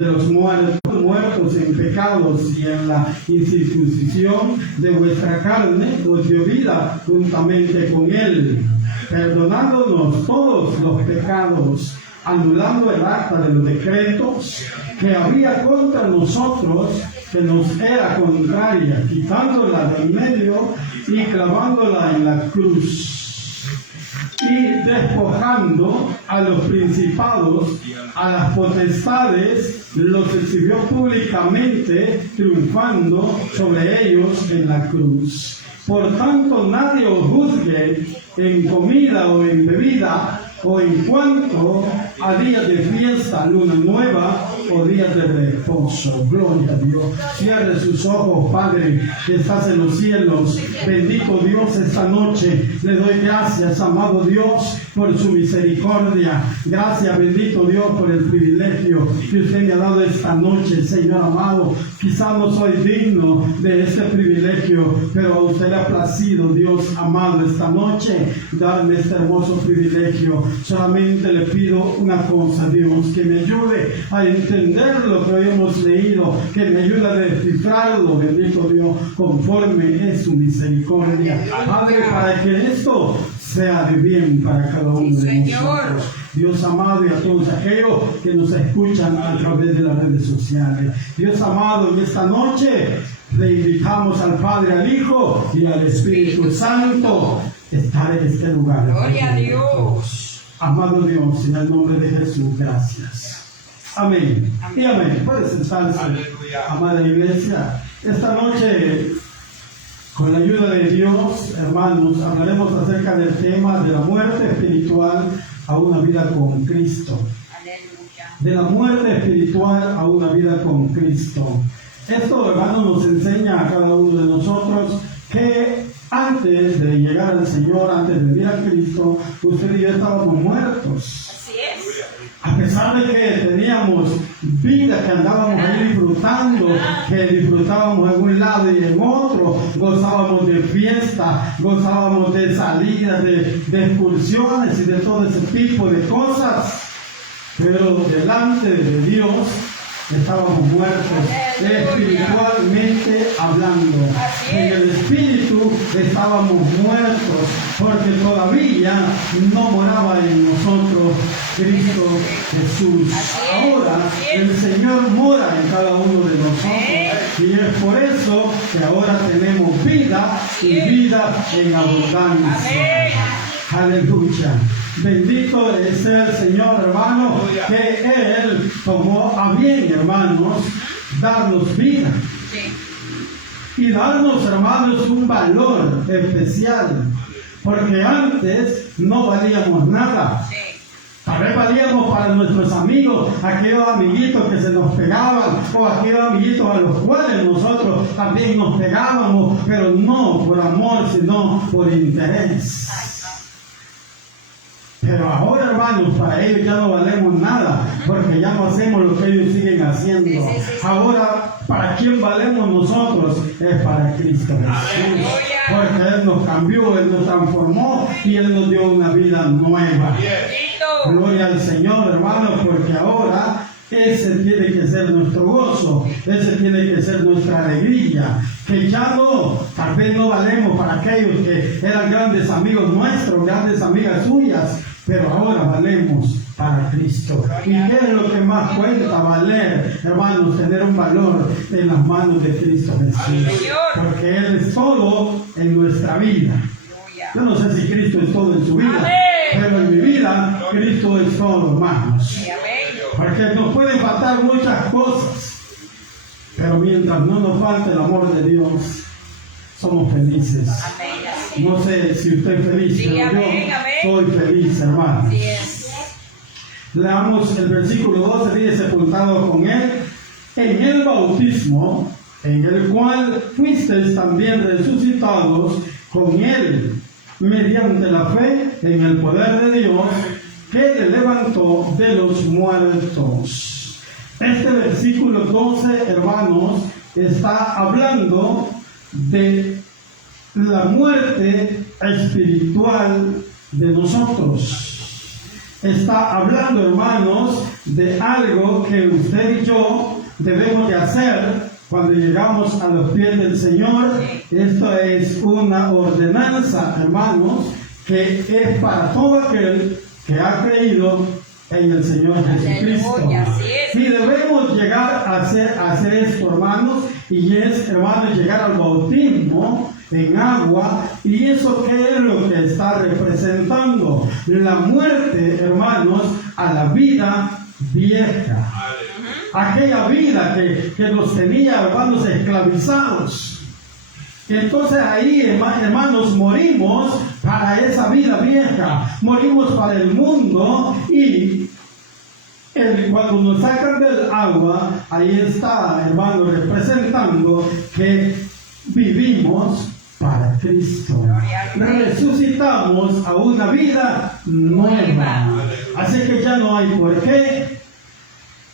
de los muertos en pecados y en la incircuncisión de vuestra carne, os dio vida juntamente con Él, perdonándonos todos los pecados, anulando el acta de los decretos que había contra nosotros, que nos era contraria, quitándola del medio y clavándola en la cruz. Y despojando a los principados, a las potestades, los exhibió públicamente, triunfando sobre ellos en la cruz. Por tanto, nadie os juzgue en comida o en bebida, o en cuanto a días de fiesta, luna nueva o días de reposo. Gloria a Dios. Cierre sus ojos, Padre, que estás en los cielos. Bendito Dios, esta noche le doy gracias, amado Dios, por su misericordia. Gracias, bendito Dios, por el privilegio que usted me ha dado esta noche, Señor amado. Quizás no soy digno de este privilegio, pero a usted le ha placido, Dios amado, esta noche darme este hermoso privilegio. Solamente le pido una cosa, Dios, que me ayude a entender lo que hoy hemos leído, que me ayude a descifrarlo, bendito Dios, conforme es su misericordia. Padre, para que esto sea de bien para cada uno de nosotros. Dios amado, y a todos aquellos que nos escuchan a través de las redes sociales. Dios amado, en esta noche le invitamos al Padre, al Hijo y al Espíritu Santo a estar en este lugar. Gloria a Dios. Amado Dios, en el nombre de Jesús, gracias. Amén. Y amén. Puede sentarse, amada iglesia. Esta noche, con la ayuda de Dios, hermanos, hablaremos acerca del tema de la muerte espiritual a una vida con Cristo. De la muerte espiritual a una vida con Cristo. Esto, hermanos, nos enseña a cada uno de nosotros que antes de llegar al Señor, antes de venir a Cristo, usted y yo estábamos muertos. Así es. A pesar de que teníamos vida, que andábamos ahí disfrutando, que disfrutábamos en un lado y en otro, gozábamos de fiesta, gozábamos de salidas, de excursiones y de todo ese tipo de cosas, pero delante de Dios estábamos muertos, espiritualmente hablando. En el espíritu estábamos muertos, porque todavía no moraba en nosotros Cristo Jesús. Ahora el Señor mora en cada uno de nosotros, y es por eso que ahora tenemos vida y vida en abundancia. Aleluya. Bendito sea el Señor, hermano, que Él tomó a bien, hermanos, darnos vida. Y darnos, hermanos, un valor especial. Porque antes no valíamos nada. Tal vez valíamos para nuestros amigos, aquellos amiguitos que se nos pegaban, o aquellos amiguitos a los cuales nosotros también nos pegábamos, pero no por amor, sino por interés. Pero ahora, hermanos, para ellos ya no valemos nada, porque ya no hacemos lo que ellos siguen haciendo. Ahora, ¿para quién valemos nosotros? Es para Cristo Jesús. Porque Él nos cambió, Él nos transformó y Él nos dio una vida nueva. Gloria al Señor, hermanos, porque ahora ese tiene que ser nuestro gozo, ese tiene que ser nuestra alegría, que ya no, tal vez no valemos para aquellos que eran grandes amigos nuestros, grandes amigas suyas, pero ahora valemos para Cristo. ¿Y qué es lo que más cuenta valer, hermanos? Tener un valor en las manos de Cristo Jesús, porque Él es todo en nuestra vida. Yo no sé si Cristo es todo en su vida, pero en mi vida Cristo es todo, hermanos. Porque nos pueden faltar muchas cosas, pero mientras no nos falte el amor de Dios, somos felices. No sé si usted es feliz, pero yo soy feliz, hermano. Leamos el versículo 12, dice: sepultado con Él en el bautismo, en el cual fuisteis también resucitados con Él, mediante la fe en el poder de Dios, que le levantó de los muertos. Este versículo 12, hermanos, está hablando de la muerte espiritual de nosotros. Está hablando, hermanos, de algo que usted y yo debemos de hacer cuando llegamos a los pies del Señor. Esto es una ordenanza, hermanos, que es para todo aquel que ha creído en el Señor Jesucristo. Y debemos llegar a hacer esto, hermanos, y es, hermanos, llegar al bautismo en agua. ¿Y eso qué es lo que está representando? La muerte, hermanos, a la vida vieja. Aquella vida que nos tenía, hermanos, esclavizados. Entonces ahí, hermanos, morimos para esa vida vieja, morimos para el mundo, y cuando nos sacan del agua, ahí está, hermanos, representando que vivimos para Cristo. Resucitamos a una vida nueva. Así que ya no hay por qué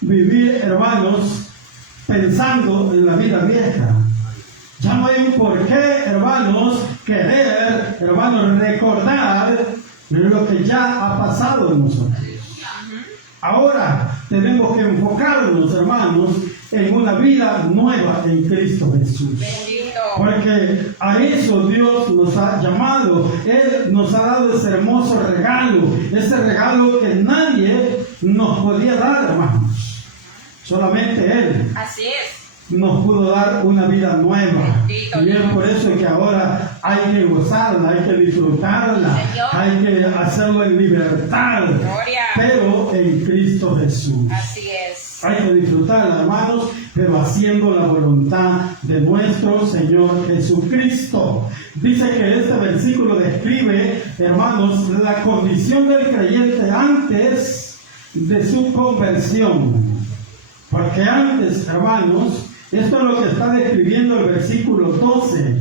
vivir, hermanos, pensando en la vida vieja. Ya no hay un porqué, hermanos, querer, hermanos, recordar lo que ya ha pasado en nosotros. Ahora tenemos que enfocarnos, hermanos, en una vida nueva en Cristo Jesús. Porque a eso Dios nos ha llamado. Él nos ha dado ese hermoso regalo, ese regalo que nadie nos podía dar, hermanos. Solamente Él. Así es. Nos pudo dar una vida nueva. Y es por eso que ahora hay que gozarla, hay que disfrutarla, hay que hacerlo en libertad, pero en Cristo Jesús. Así es. Hay que disfrutarla, hermanos, pero haciendo la voluntad de nuestro Señor Jesucristo. Dice que este versículo describe, hermanos, la condición del creyente antes de su conversión. Porque antes, hermanos, esto es lo que está describiendo el versículo 12.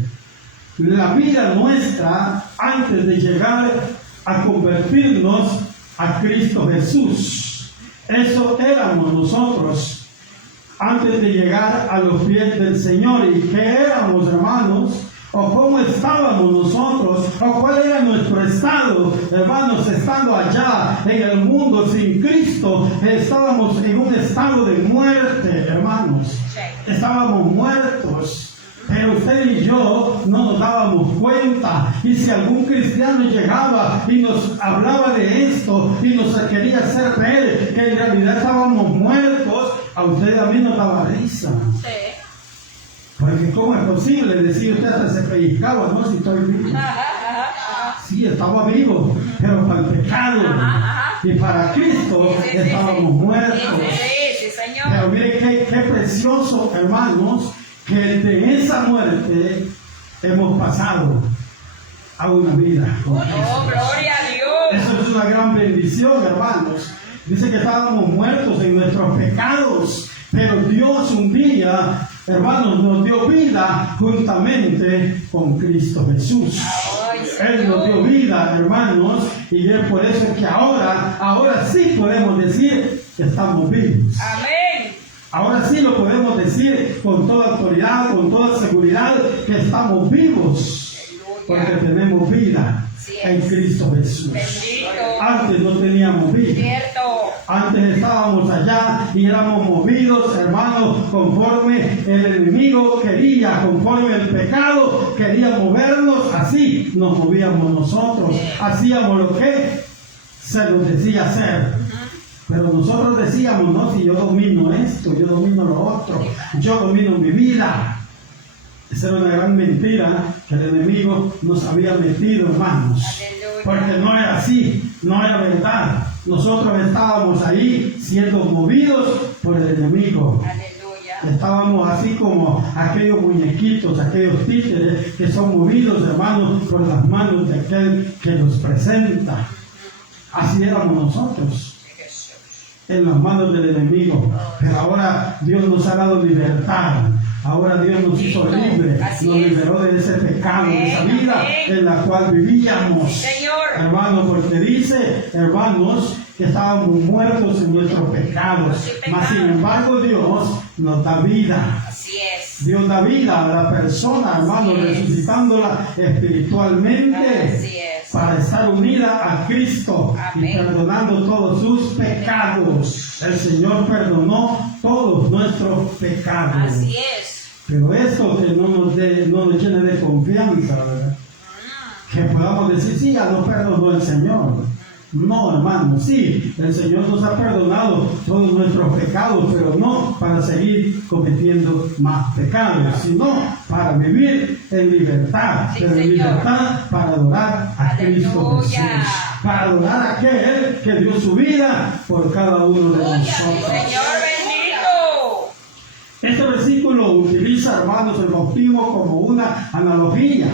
La vida nuestra antes de llegar a convertirnos a Cristo Jesús. Eso éramos nosotros antes de llegar a los pies del Señor. ¿Y qué éramos, hermanos? ¿O cómo estábamos nosotros? ¿O cuál era nuestro estado, hermanos, estando allá en el mundo sin Cristo? Estábamos en un estado de muerte, hermanos. Estábamos muertos. Pero usted y yo no nos dábamos cuenta. Y si algún cristiano llegaba y nos hablaba de esto y nos quería hacer ver que en realidad estábamos muertos, a usted y a mí nos daba risa. Porque ¿cómo es posible decir usted hasta se pellizcaba, no? Si estoy vivo. Sí, estaba vivo, pero para el pecado y para Cristo estábamos muertos. Pero mire qué precioso, hermanos, que de esa muerte hemos pasado a una vida. ¡Oh, gloria a Dios! Eso es una gran bendición, hermanos. Dice que estábamos muertos en nuestros pecados, pero Dios un día, hermanos, nos dio vida juntamente con Cristo Jesús. Él nos dio vida, hermanos, y es por eso que ahora sí podemos decir que estamos vivos. Amén. Ahora sí lo podemos decir con toda autoridad, con toda seguridad, que estamos vivos, porque tenemos vida en Cristo Jesús. Bendito. Antes no teníamos vida. Cierto. Antes estábamos allá y éramos movidos, hermanos, conforme el enemigo quería, conforme el pecado quería movernos, así nos movíamos nosotros. Hacíamos lo que se nos decía hacer. Pero nosotros decíamos, no, si yo domino esto, yo domino lo otro, yo domino mi vida. Esa era una gran mentira que el enemigo nos había metido, hermanos. Porque no era así, no era verdad. Nosotros estábamos ahí siendo movidos por el enemigo. Estábamos así como aquellos muñequitos, aquellos títeres que son movidos, hermanos, por las manos de aquel que los presenta. Así éramos nosotros, en las manos del enemigo. Pero ahora Dios nos ha dado libertad. Ahora Dios nos hizo libres, nos liberó de ese pecado, de esa vida en la cual vivíamos. Hermanos, porque dice, hermanos, que estábamos muertos en nuestros pecados. Mas sin embargo Dios nos da vida. Dios da vida a la persona, hermanos, resucitándola espiritualmente. para estar unida a Cristo y Amén. perdonando todos sus pecados. El Señor perdonó todos nuestros pecados. Así es. Pero eso que no nos llene de confianza, ¿verdad? Que podamos decir, sí, ya nos perdonó el Señor. No, hermano, sí, el Señor nos ha perdonado todos nuestros pecados, pero no para seguir cometiendo más pecados, sino para vivir en libertad, Sí, pero en Señor. libertad para adorar a Cristo Jesús, Aleluya. para adorar a aquel que dio su vida por cada uno de nosotros. Señor bendito. Este versículo utiliza, hermanos, el bautismo como una analogía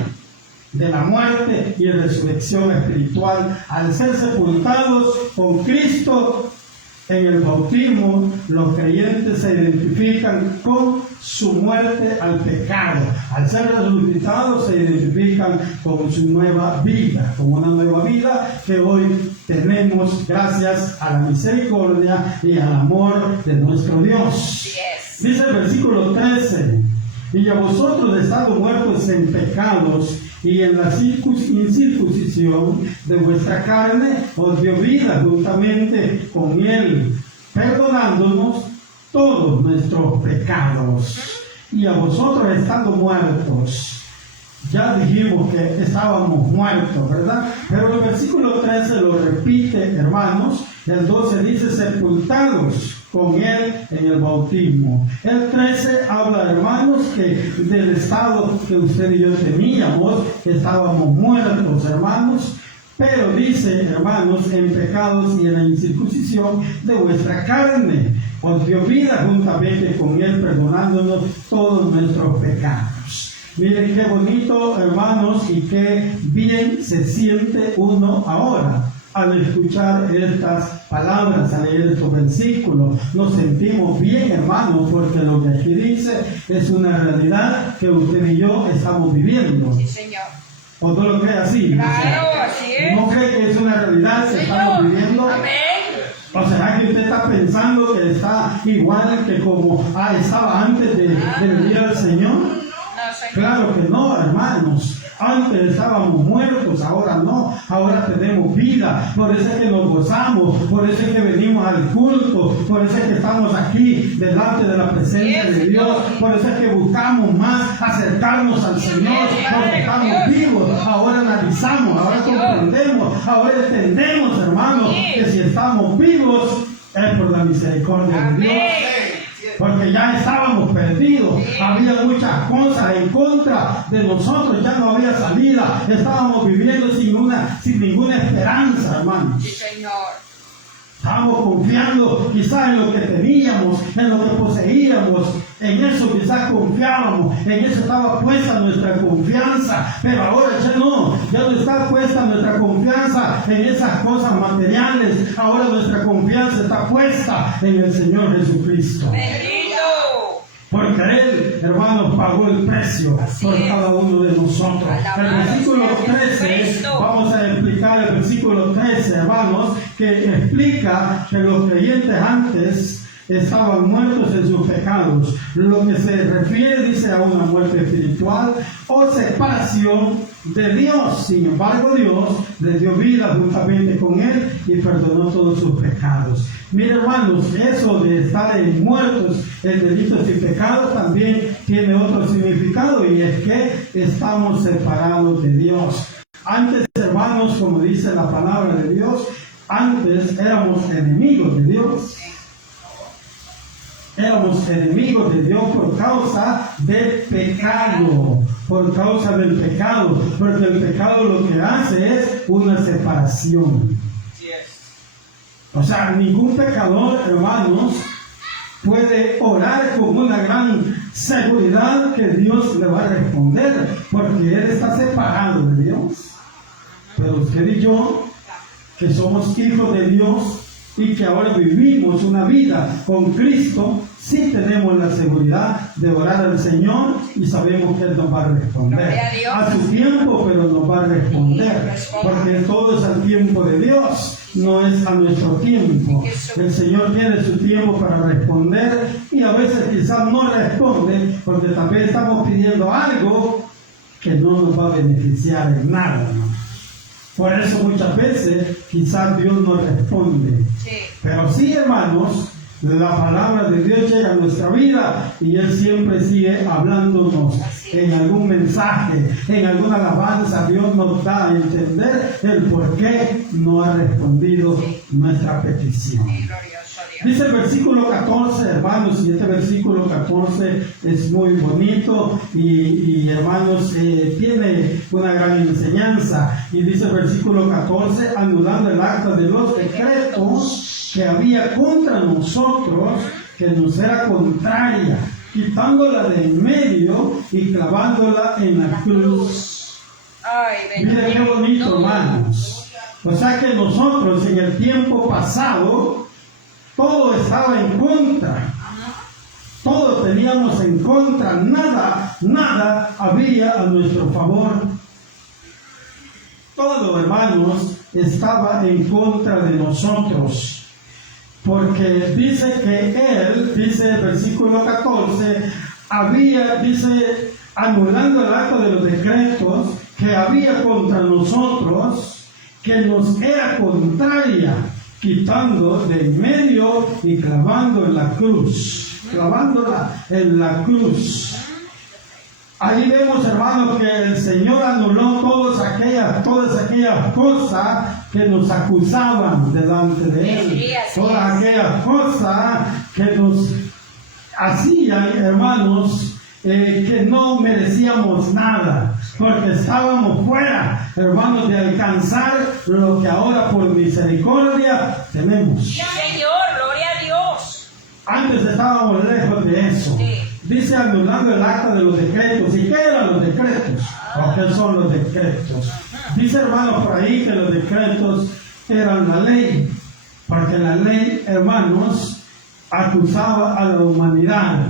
de la muerte y resurrección espiritual. Al ser sepultados con Cristo en el bautismo, los creyentes se identifican con su muerte al pecado. Al ser resucitados se identifican con su nueva vida, con una nueva vida que hoy tenemos gracias a la misericordia y al amor de nuestro Dios. Yes. Dice el versículo 13: y a vosotros estando muertos en pecados y en la incircuncisión de vuestra carne, os dio vida juntamente con él, perdonándonos todos nuestros pecados. Y a vosotros estando muertos, ya dijimos que estábamos muertos, ¿verdad? Pero el versículo 13 lo repite, hermanos. El 12 dice sepultados con él en el bautismo. El 13 habla, hermanos, que del estado que usted y yo teníamos, que estábamos muertos, hermanos. Pero dice, hermanos, en pecados y en la incircuncisión de vuestra carne, os dio vida juntamente con él, perdonándonos todos nuestros pecados. Miren qué bonito, hermanos, y qué bien se siente uno ahora al escuchar estas palabras, al leer estos versículos. Nos sentimos bien, hermanos, porque lo que aquí dice es una realidad que usted y yo estamos viviendo. Sí, Señor. ¿O no lo cree así? Claro, así es. ¿No cree que es una realidad que estamos Señor. viviendo? Amén. O sea, que usted está pensando que está igual que como estaba antes de venir al Señor. No, Señor. Claro que no, hermanos. Antes estábamos muertos, ahora no, ahora tenemos vida. Por eso es que nos gozamos, por eso es que venimos al culto, por eso es que estamos aquí delante de la presencia de Dios, por eso es que buscamos más acercarnos al Señor, porque estamos vivos. Ahora analizamos, ahora comprendemos, ahora entendemos, hermanos, que si estamos vivos es por la misericordia de Dios. Porque ya estábamos perdidos, había muchas cosas en contra de nosotros, ya no había salida, estábamos viviendo sin ninguna esperanza, hermanos. Sí, Señor. Estábamos confiando quizás en lo que teníamos, en lo que poseíamos, en eso quizás confiábamos, en eso estaba puesta nuestra confianza, pero ahora ya no está puesta nuestra confianza en esas cosas materiales, ahora nuestra confianza está puesta en el Señor Jesucristo. Bendito. Porque Él, hermanos, pagó el precio por cada uno de nosotros. El versículo 13, vamos a explicar el versículo 13, hermanos, que explica que los creyentes antes estaban muertos en sus pecados. Lo que se refiere, dice, a una muerte espiritual o separación de Dios. Sin embargo, Dios les dio vida juntamente con Él y perdonó todos sus pecados. Mire, hermanos, eso de estar muertos en delitos y pecados también tiene otro significado, y es que estamos separados de Dios. Antes, hermanos, como dice la palabra de Dios, antes éramos enemigos de Dios. Éramos enemigos de Dios por causa del pecado, por causa del pecado, porque el pecado lo que hace es una separación. O sea, ningún pecador, hermanos, puede orar con una gran seguridad que Dios le va a responder, porque él está separado de Dios. Pero usted y yo, que somos hijos de Dios y que ahora vivimos una vida con Cristo, sí tenemos la seguridad de orar al Señor y sabemos que Él nos va a responder a su tiempo, pero nos va a responder, porque todo es al tiempo de Dios, no es a nuestro tiempo. El Señor tiene su tiempo para responder, y a veces quizás no responde porque también estamos pidiendo algo que no nos va a beneficiar en nada, ¿no? Por eso muchas veces quizás Dios no responde. Sí. Pero sí, hermanos, la palabra de Dios llega a nuestra vida y Él siempre sigue hablándonos en algún mensaje, en alguna alabanza. Dios nos da a entender el por qué no ha respondido nuestra petición. Glorioso Dios. Dice el versículo 14, hermanos, y este versículo 14 es muy bonito y hermanos, tiene una gran enseñanza. Y dice el versículo 14, anulando el acta de los decretos que había contra nosotros, que nos era contraria, quitándola de en medio y clavándola en la cruz. Ay, Mire qué bonito, hermanos. O sea que nosotros en el tiempo pasado, todo estaba en contra. Todo teníamos en contra. Nada había a nuestro favor. Todo, hermanos, estaba en contra de nosotros. Porque dice que Él, dice el versículo 14, dice, anulando el acto de los decretos que había contra nosotros, que nos era contraria, quitando de en medio y clavando en la cruz, clavándola en la cruz. Ahí vemos, hermanos, que el Señor anuló todas aquellas cosas que nos acusaban delante de Él. Todas aquellas cosas que nos hacían, hermanos, que no merecíamos nada, porque estábamos fuera, hermanos, de alcanzar lo que ahora por misericordia tenemos. Señor, gloria a Dios. Antes estábamos lejos de eso. Sí. Dice anulando el acta de los decretos. ¿Y qué eran los decretos? ¿O qué son los decretos? Dice, hermanos, por ahí que los decretos eran la ley. Porque la ley, hermanos, acusaba a la humanidad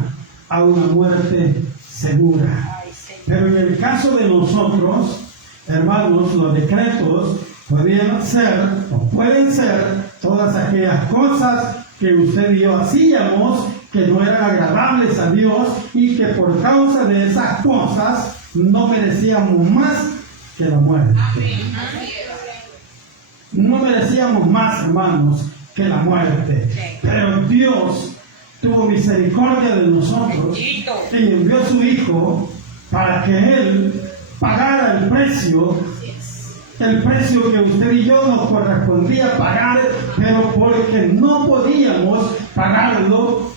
a una muerte segura. Ay, Señor. Pero en el caso de nosotros, hermanos, los decretos podían ser o pueden ser todas aquellas cosas que usted y yo hacíamos que no eran agradables a Dios y que por causa de esas cosas no merecíamos más que la muerte. No merecíamos más, hermanos, que la muerte. Pero Dios tuvo misericordia de nosotros y envió a su Hijo para que Él pagara el precio que usted y yo nos correspondía pagar, pero porque no podíamos pagarlo,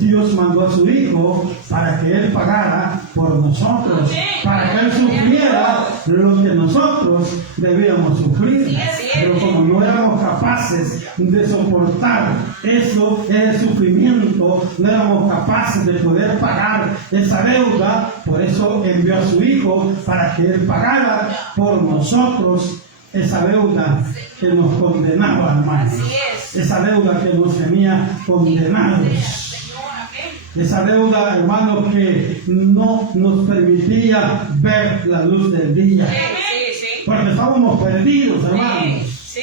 Dios mandó a su Hijo para que Él pagara por nosotros, para que Él sufriera lo que nosotros debíamos sufrir. Pero como no éramos capaces de soportar ese sufrimiento, no éramos capaces de poder pagar esa deuda, por eso envió a su Hijo para que Él pagara por nosotros esa deuda que nos condenaba, hermanos. Esa deuda que nos tenía condenados. Esa deuda, hermanos, que no nos permitía ver la luz del día. Porque estábamos perdidos, hermanos.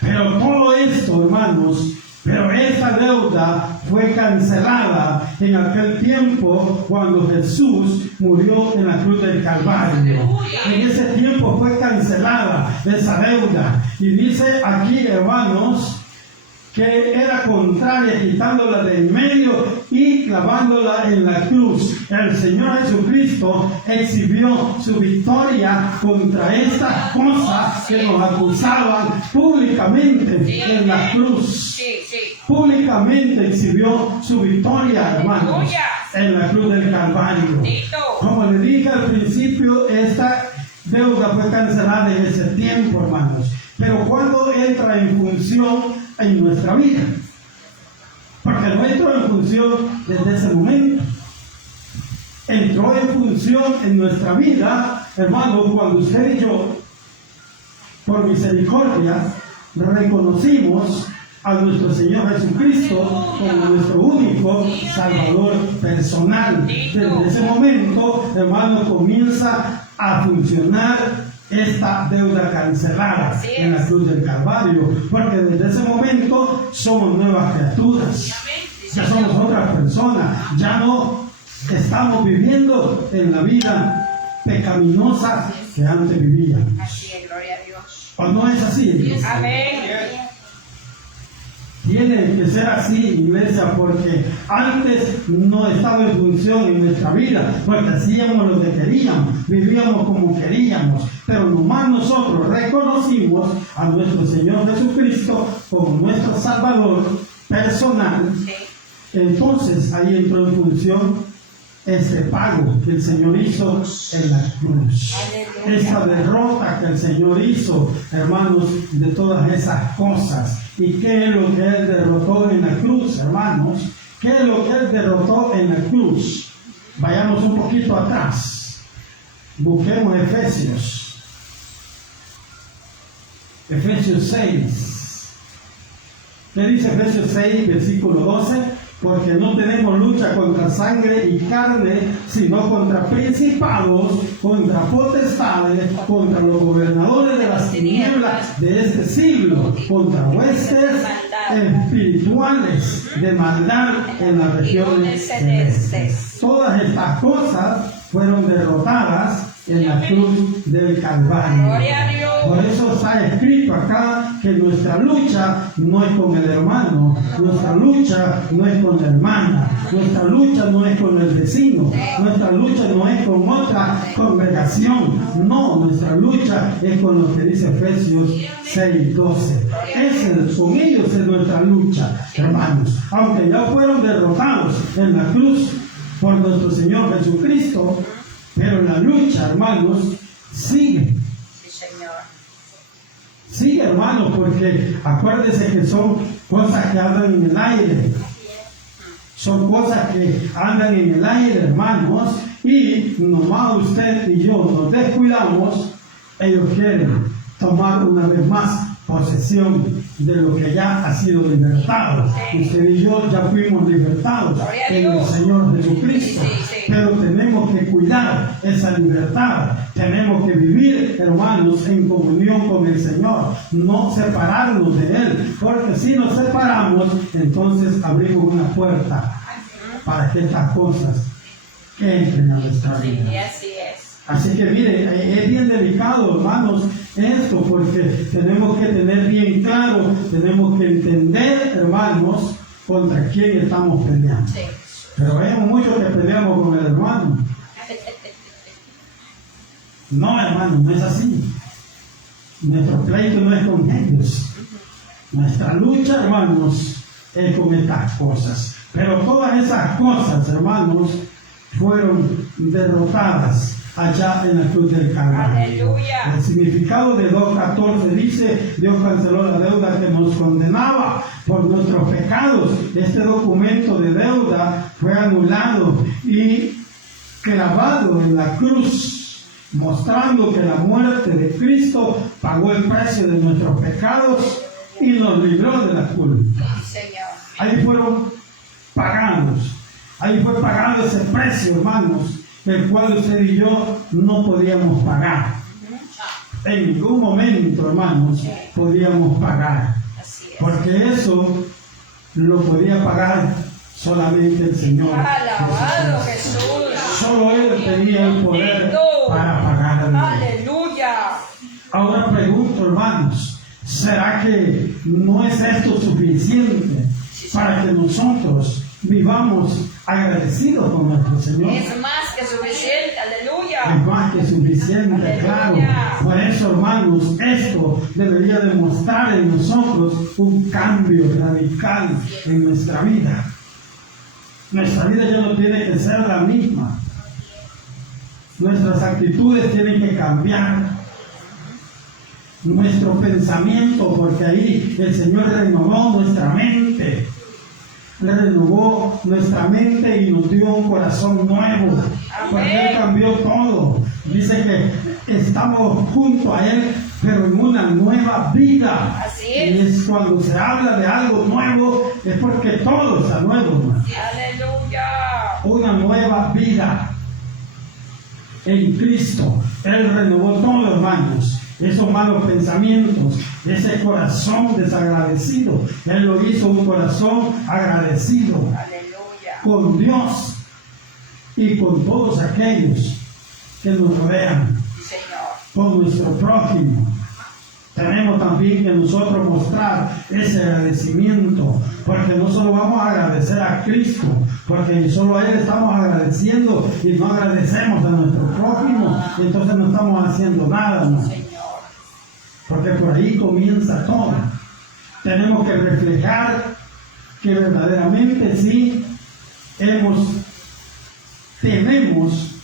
Pero todo esto, hermanos, pero esa deuda fue cancelada en aquel tiempo cuando Jesús murió en la cruz del Calvario. En ese tiempo fue cancelada esa deuda. Y dice aquí, hermanos, que era contraria, quitándola de en medio y clavándola en la cruz. El Señor Jesucristo exhibió su victoria contra estas cosas que nos acusaban públicamente en la cruz. Públicamente exhibió su victoria, hermanos, en la cruz del Calvario. Como le dije al principio, esta deuda fue cancelada en ese tiempo, hermanos. Pero ¿cuándo entra en función en nuestra vida? Porque no entró en función desde ese momento. Entró en función en nuestra vida, hermanos, cuando usted y yo, por misericordia, reconocimos a nuestro Señor Jesucristo como nuestro único Salvador personal. Desde ese momento, hermanos, comienza a funcionar esta deuda cancelada en la cruz del Calvario, porque desde ese momento somos nuevas criaturas, ya somos otras personas, ya no estamos viviendo en la vida pecaminosa que antes vivíamos. ¿O no es así? Amén. Tiene que ser así, iglesia, porque antes no estaba en función en nuestra vida, porque hacíamos lo que queríamos, vivíamos como queríamos, pero nomás nosotros reconocimos a nuestro Señor Jesucristo como nuestro Salvador personal. Sí. Entonces ahí entró en función ese pago que el Señor hizo en la cruz. Aleluya. Esa derrota que el Señor hizo, hermanos, de todas esas cosas. ¿Y qué es lo que Él derrotó en la cruz, hermanos? ¿Qué es lo que Él derrotó en la cruz? Vayamos un poquito atrás. Busquemos Efesios. Efesios 6. ¿Qué dice Efesios 6, versículo 12? Porque no tenemos lucha contra sangre y carne, sino contra principados, contra potestades, contra los gobernadores de las tinieblas de este siglo, contra huestes espirituales de maldad en las regiones celestes. Todas estas cosas fueron derrotadas en la cruz del Calvario. Gloria a Dios. Por eso está escrito acá que nuestra lucha no es con el hermano, nuestra lucha no es con la hermana, nuestra lucha no es con el vecino, nuestra lucha no es con otra congregación, no, nuestra lucha es con lo que dice Efesios 6:12. Con ellos es nuestra lucha, hermanos. Aunque ya fueron derrotados en la cruz por nuestro Señor Jesucristo, pero la lucha, hermanos, sigue. Sí, Señor. Sigue, hermanos, porque acuérdense que son cosas que andan en el aire. Son cosas que andan en el aire, hermanos, y nomás usted y yo nos descuidamos, ellos quieren tomar una vez más posesión de lo que ya ha sido libertado. Usted y yo ya fuimos libertados en el Señor Jesucristo, pero tenemos que cuidar esa libertad. Tenemos que vivir, hermanos, en comunión con el Señor, no separarnos de Él, porque si nos separamos, entonces abrimos una puerta para que estas cosas entren a nuestra vida. Sí, así es. Así que mire, es bien delicado, hermanos, esto, porque tenemos que tener bien claro, tenemos que entender, hermanos, contra quién estamos peleando. Sí. Pero vemos mucho que peleamos con el hermano. No, hermano, no es así. Nuestro pleito no es con ellos. Nuestra lucha, hermanos, es con estas cosas. Pero todas esas cosas, hermanos, fueron derrotadas allá en la cruz del Calvario. Aleluya. El significado de 2:14 dice: Dios canceló la deuda que nos condenaba por nuestros pecados. Este documento de deuda fue anulado y clavado en la cruz, mostrando que la muerte de Cristo pagó el precio de nuestros pecados y nos libró de la culpa. Sí, Señor. Ahí fueron pagados. Ahí fue pagado ese precio, hermanos, el cual usted y yo no podíamos pagar. En ningún momento, hermanos, podíamos pagar. Así es. Porque eso lo podía pagar solamente el Señor. Alabado Jesucristo. Jesús. Solo Él tenía el poder Bendito. para pagar. Aleluya. Ahora pregunto, hermanos, ¿será que no es esto suficiente para que nosotros vivamos agradecidos con nuestro Señor? Es más que suficiente. Aleluya. Es más que suficiente, claro. Por eso, hermanos, esto debería demostrar en nosotros un cambio radical en nuestra vida. Nuestra vida ya no tiene que ser la misma. Nuestras actitudes tienen que cambiar. Nuestro pensamiento, porque ahí el Señor renovó nuestra mente. Renovó nuestra mente y nos dio un corazón nuevo. Porque Él cambió todo. Dice que estamos junto a Él, pero en una nueva vida. Así Y es. es cuando se habla de algo nuevo, es porque todo está nuevo, hermano. Aleluya. Una nueva vida en Cristo. Él renovó todo, hermanos. Esos malos pensamientos, ese corazón desagradecido, Él lo hizo un corazón agradecido Aleluya. con Dios y con todos aquellos que nos rodean, Sí, Señor. con nuestro prójimo. Tenemos también que nosotros mostrar ese agradecimiento, porque no solo vamos a agradecer a Cristo, porque solo a Él estamos agradeciendo y no agradecemos a nuestro prójimo, entonces no estamos haciendo nada, ¿no? Porque por ahí comienza todo. Tenemos que reflejar que verdaderamente sí tenemos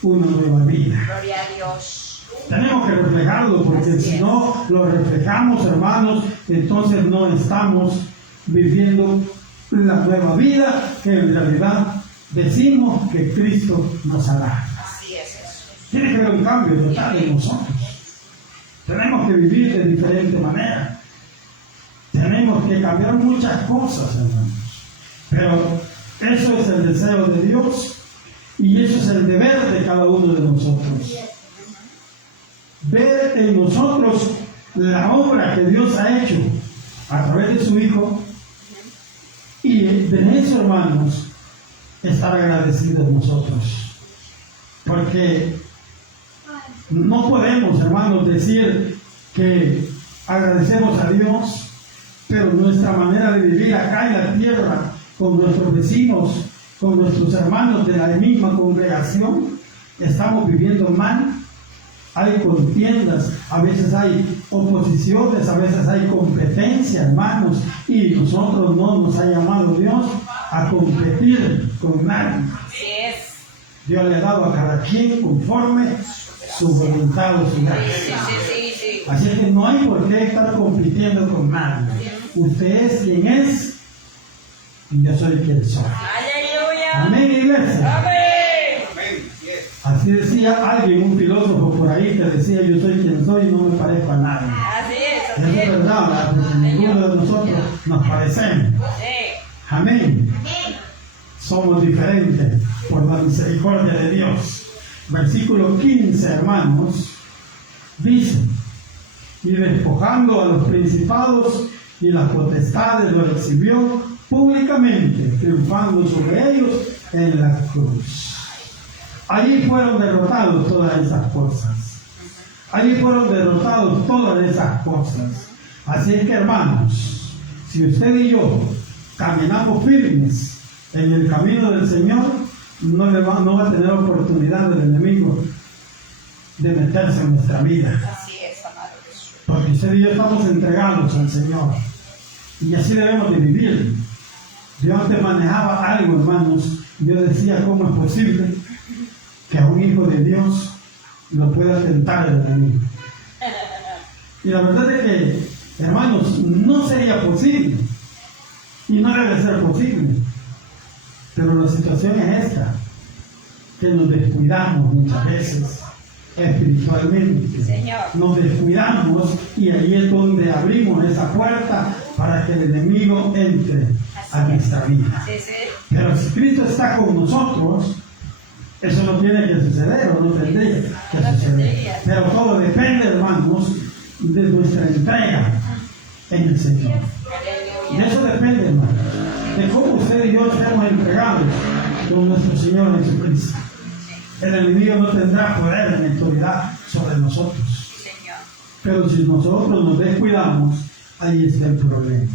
una nueva vida. Gloria a Dios. Tenemos que reflejarlo, porque si no lo reflejamos, hermanos, entonces no estamos viviendo la nueva vida que en realidad decimos que Cristo nos hará. Así es eso. Tiene que haber un cambio total en nosotros. Tenemos que vivir de diferente manera. Tenemos que cambiar muchas cosas, hermanos. Pero eso es el deseo de Dios y eso es el deber de cada uno de nosotros. Ver en nosotros la obra que Dios ha hecho a través de su Hijo y de eso, hermanos, estar agradecidos nosotros. Porque no podemos, hermanos, decir que agradecemos a Dios, pero nuestra manera de vivir acá en la tierra, con nuestros vecinos, con nuestros hermanos de la misma congregación, estamos viviendo mal. Hay contiendas, a veces hay oposiciones, a veces hay competencia, hermanos, y nosotros no nos ha llamado Dios a competir con nadie. Así es. Dios le ha dado a cada quien conforme su voluntad o su Sí, gracia. sí. Así es que no hay por qué estar compitiendo con nadie. Usted es quien es y yo soy quien soy. Aleluya. Amén, iglesia. Amén. Así decía alguien, un filósofo por ahí, que decía: yo soy quien soy y no me parezco a nadie. Así es. Eso es verdad, ¿verdad? Porque ninguno de nosotros nos parecemos. Sí. Amén. Somos diferentes por la misericordia de Dios. Versículo 15, hermanos, dice: y despojando a los principados y las potestades, lo exhibió públicamente, triunfando sobre ellos en la cruz. Allí fueron derrotados todas esas cosas. Allí fueron derrotados todas esas cosas. Así es que, hermanos, si usted y yo caminamos firmes en el camino del Señor, no va a tener oportunidad del enemigo de meterse en nuestra vida. Así es, amado Jesús. Porque usted y yo estamos entregados al Señor. Y así debemos de vivir. Yo antes manejaba algo, hermanos. Yo decía: ¿cómo es posible que a un hijo de Dios lo pueda tentar el enemigo? Y la verdad es que, hermanos, no sería posible. Y no debe ser posible. Pero la situación es esta: que nos descuidamos muchas veces espiritualmente. Señor. Nos descuidamos y ahí es donde abrimos esa puerta para que el enemigo entre a nuestra vida. Sí, sí. Pero si Cristo está con nosotros, eso no tiene que suceder o no tendría que suceder. Pero todo depende, hermanos, de nuestra entrega en el Señor. De eso depende, hermanos, de cómo usted y yo estemos entregados con nuestro Señor Jesucristo. El enemigo no tendrá poder ni autoridad sobre nosotros. Señor. Pero si nosotros nos descuidamos, ahí está el problema.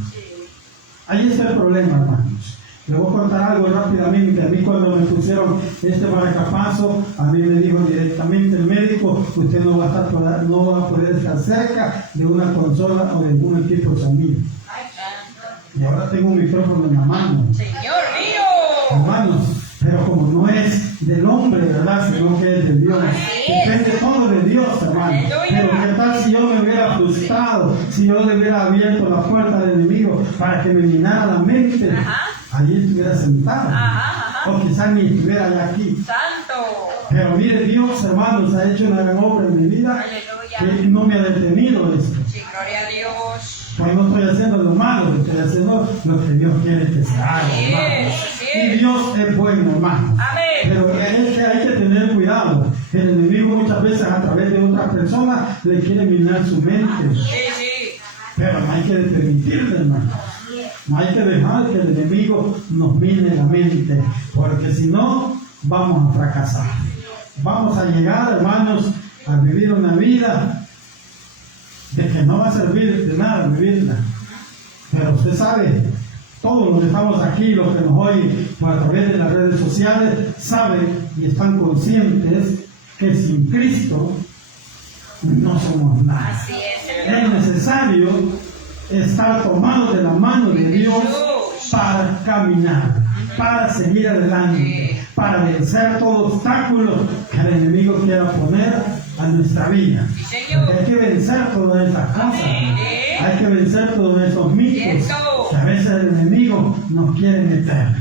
Ahí está el problema, hermanos. Le voy a contar algo rápidamente. A mí, cuando me pusieron este marcapaso, a mí me dijo directamente el médico: usted no va a poder estar cerca de una consola o de algún equipo sonido. Y ahora tengo un micrófono en la mano. Señor mío. Hermanos, pero como no es del hombre, ¿verdad?, sino que es de Dios. Depende todo de Dios, hermano. Pero qué tal si yo me hubiera frustrado, si yo le hubiera abierto la puerta al enemigo para que me minara la mente. Allí estuviera sentado. O quizás ni estuviera allá aquí. Santo. Pero mire, Dios, hermanos, ha hecho una gran obra en mi vida que no me ha detenido esto. Sí, gloria a Dios. Pues no estoy haciendo lo malo, estoy haciendo lo que Dios quiere que se haga, hermano. Y Dios es bueno, hermano. Amén. Pero es que hay que tener cuidado. El enemigo muchas veces, a través de otras personas, le quiere minar su mente. Sí, sí. Pero no hay que permitirle, hermano. No hay que dejar que el enemigo nos mine la mente, porque si no, vamos a fracasar. Vamos a llegar, hermanos, a vivir una vida de que no va a servir de nada vivirla. Pero usted sabe, todos los que estamos aquí, los que nos oyen a través de las redes sociales, saben y están conscientes que sin Cristo no somos nada. Así es, Señor. Es necesario estar tomados de la mano de Dios para caminar, para seguir adelante, para vencer todo obstáculo que el enemigo quiera poner a nuestra vida. Porque hay que vencer todas esas cosas, hay que vencer todos esos mitos que a veces el enemigo nos quiere meter.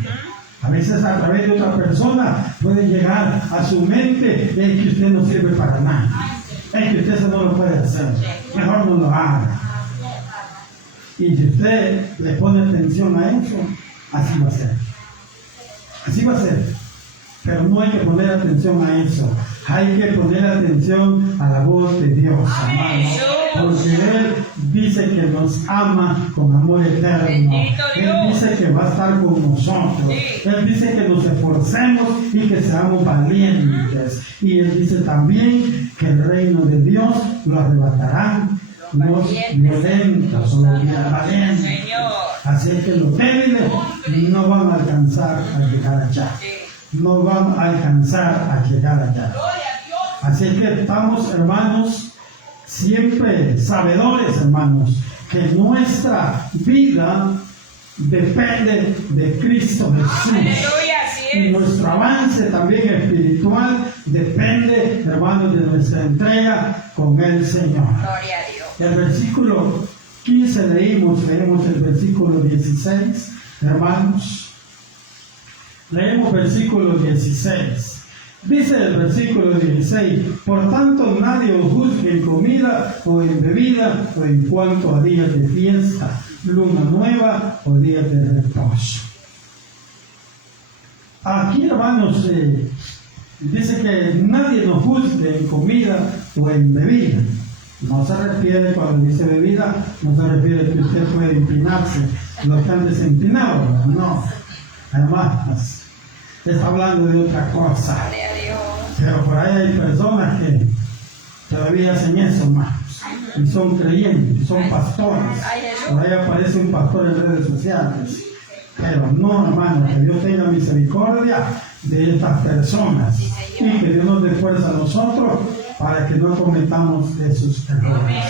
A veces a través de otra persona puede llegar a su mente es que usted no sirve para nada, es que usted eso no lo puede hacer, mejor no lo haga. Y si usted le pone atención a eso, así va a ser. Así va a ser. Pero no hay que poner atención a eso. Hay que poner atención a la voz de Dios, hermano. Porque Él dice que nos ama con amor eterno. Él dice que va a estar con nosotros. Él dice que nos esforcemos y que seamos valientes. Y Él dice también que el reino de Dios lo arrebatarán los violentos o los valientes. Así es que los débiles no van a alcanzar a llegar allá. No van a alcanzar a llegar allá. Así es que estamos, hermanos, siempre sabedores, hermanos, que nuestra vida depende de Cristo Jesús. Y nuestro avance también espiritual depende, hermanos, de nuestra entrega con el Señor. El versículo 15 leemos el versículo 16, hermanos. Leemos versículo 16. Dice el versículo 16: por tanto nadie os juzgue en comida o en bebida o en cuanto a días de fiesta, luna nueva o días de reposo. Aquí, hermanos, dice que nadie nos juzgue en comida o en bebida. No se refiere, cuando dice bebida, no se refiere a que usted puede empinarse, los que han desempinado, no. Además, está hablando de otra cosa. Pero por ahí hay personas que todavía hacen eso, hermanos, y son creyentes, son pastores. Por ahí aparece un pastor en redes sociales. Pero no, hermanos, que Dios tenga misericordia de estas personas y que Dios nos dé fuerza a nosotros para que no cometamos esos errores.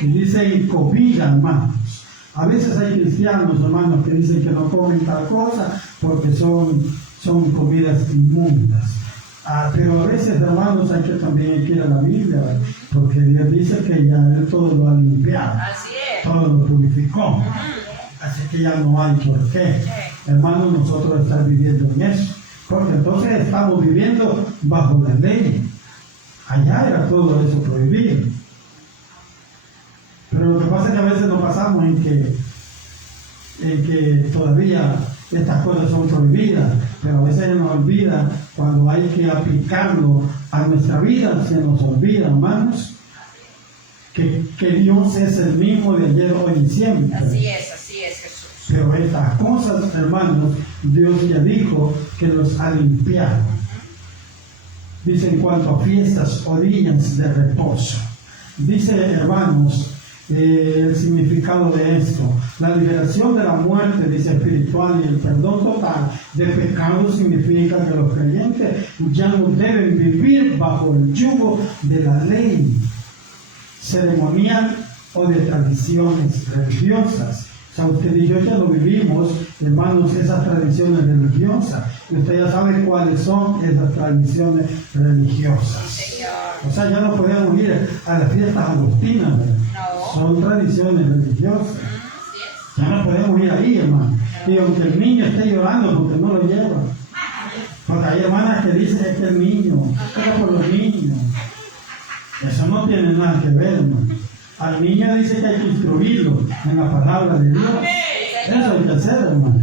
Y dice en comida, hermanos. A veces hay cristianos, hermanos, que dicen que no comen tal cosa porque son comidas inmundas. Pero a veces, hermanos, hay que también ir a la Biblia, porque Dios dice que ya Él todo lo ha limpiado, todo lo purificó. Así que ya no hay por qué, hermanos, nosotros estar viviendo en eso, porque entonces estamos viviendo bajo la ley. Allá era todo eso prohibido. Pero lo que pasa es que a veces nos pasamos en que todavía estas cosas son prohibidas, pero a veces se nos olvida cuando hay que aplicarlo a nuestra vida, se nos olvida, hermanos, que Dios es el mismo de ayer, hoy y siempre. Así es, Jesús. Pero estas cosas, hermanos, Dios ya dijo que los ha limpiado. Dice en cuanto a fiestas o días de reposo. Dice, hermanos, el significado de esto: la liberación de la muerte, dice, espiritual, y el perdón total de pecados significa que los creyentes ya no deben vivir bajo el yugo de la ley ceremonial o de tradiciones religiosas. O sea, usted y yo ya lo vivimos, hermanos, esas tradiciones religiosas. Y usted ya sabe cuáles son esas tradiciones religiosas. O sea, ya no podemos ir a las fiestas agustinas, ¿verdad? Son tradiciones religiosas. Ya no podemos ir ahí, hermano. Y aunque el niño esté llorando porque no lo lleva. Porque hay hermanas que dicen que el niño, es por los niños. Eso no tiene nada que ver, hermano. Al niño dice que hay que instruirlo en la palabra de Dios. Eso hay que hacer, hermano.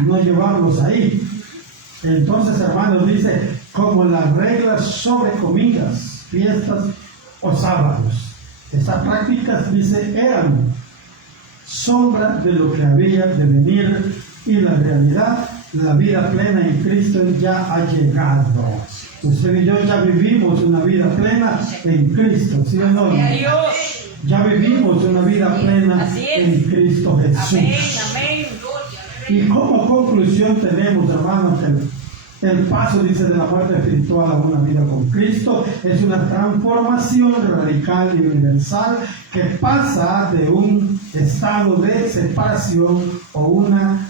No llevarlos ahí. Entonces, hermanos, dice, como las reglas sobre comidas, fiestas o sábados. Estas prácticas, dice, eran sombra de lo que había de venir, y la realidad, la vida plena en Cristo ya ha llegado. Usted y yo ya vivimos una vida plena en Cristo, ¿sí o no? Ya vivimos una vida plena Así es. en Cristo Jesús. Amén, amén. Y como conclusión tenemos, hermanos, el paso, dice, de la muerte espiritual a una vida con Cristo es una transformación radical y universal que pasa de un estado de separación o una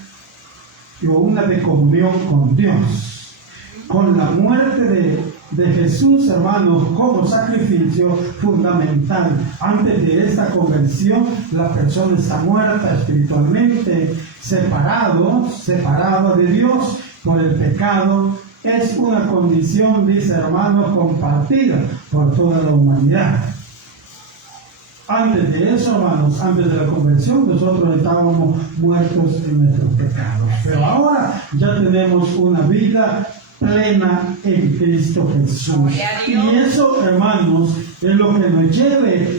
de comunión con Dios. Con la muerte de Jesús, hermanos, como sacrificio fundamental. Antes de esta conversión, la persona está muerta espiritualmente, separado de Dios por el pecado. Es una condición, dice, hermanos, compartida por toda la humanidad. Antes de eso, hermanos, antes de la conversión, nosotros estábamos muertos en nuestros pecados. Pero ahora ya tenemos una vida plena en Cristo Jesús. Y eso, hermanos, es lo que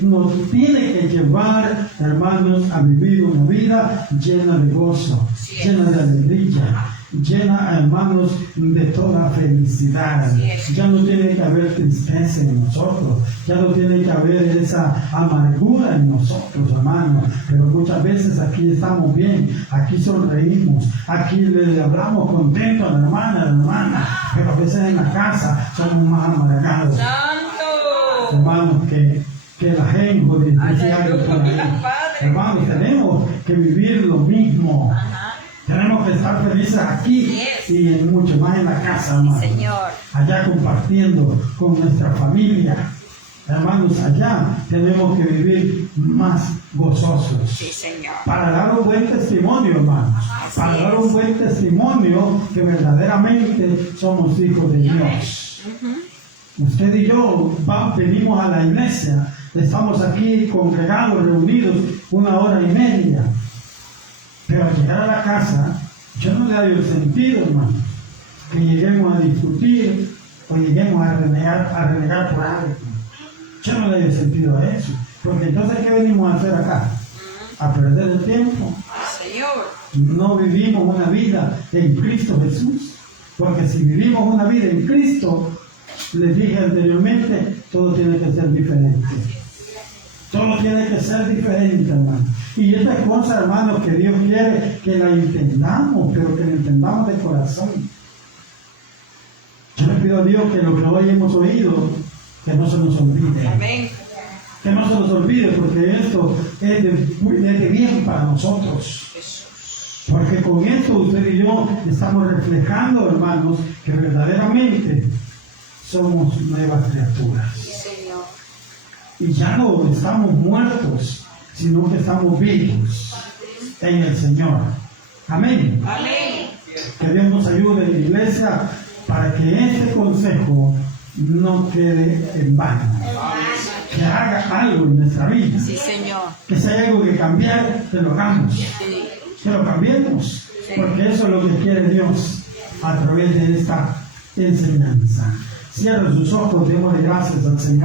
nos tiene que llevar, hermanos, a vivir una vida llena de gozo, llena de alegría, llena, hermanos, de toda felicidad. Ya no tiene que haber tristeza en nosotros, ya no tiene que haber esa amargura en nosotros, hermanos. Pero muchas veces aquí estamos bien, aquí sonreímos, aquí le hablamos contento a la hermana, pero a veces en la casa somos más amargados, ¡Santo! hermanos, que la gente decía algo por ahí. Hermanos, tenemos que vivir lo mismo. Tenemos que estar felices aquí y mucho más en la casa, hermanos. Señor. Allá compartiendo con nuestra familia. Hermanos, allá tenemos que vivir más gozosos. Sí, Señor. Para dar un buen testimonio, hermanos. Para dar un buen testimonio que verdaderamente somos hijos de Dios. Usted y yo venimos a la iglesia. Estamos aquí congregados, reunidos 1 hora y media. Pero al llegar a la casa, yo no le doy el sentido, hermano, que lleguemos a discutir o lleguemos a renegar por algo. Yo no le doy el sentido a eso. Porque entonces, ¿qué venimos a hacer acá? A perder el tiempo. Señor. No vivimos una vida en Cristo Jesús. Porque si vivimos una vida en Cristo, les dije anteriormente, todo tiene que ser diferente. Todo tiene que ser diferente, hermano. Y esta cosa, hermano, que Dios quiere que la entendamos, pero que la entendamos de corazón. Yo le pido a Dios que lo que hoy hemos oído, que no se nos olvide. Amén. Que no se nos olvide, porque esto es de bien para nosotros. Porque con esto usted y yo estamos reflejando, hermanos, que verdaderamente somos nuevas criaturas. Y ya no estamos muertos, sino que estamos vivos en el Señor. Amén. Amén. Que Dios nos ayude, iglesia, para que este consejo no quede en vano. Que haga algo en nuestra vida. Sí, Señor. Que si hay algo que cambiar, que lo hagamos. Sí. Que lo cambiemos. Porque eso es lo que quiere Dios a través de esta enseñanza. Cierre sus ojos, démosle gracias al Señor.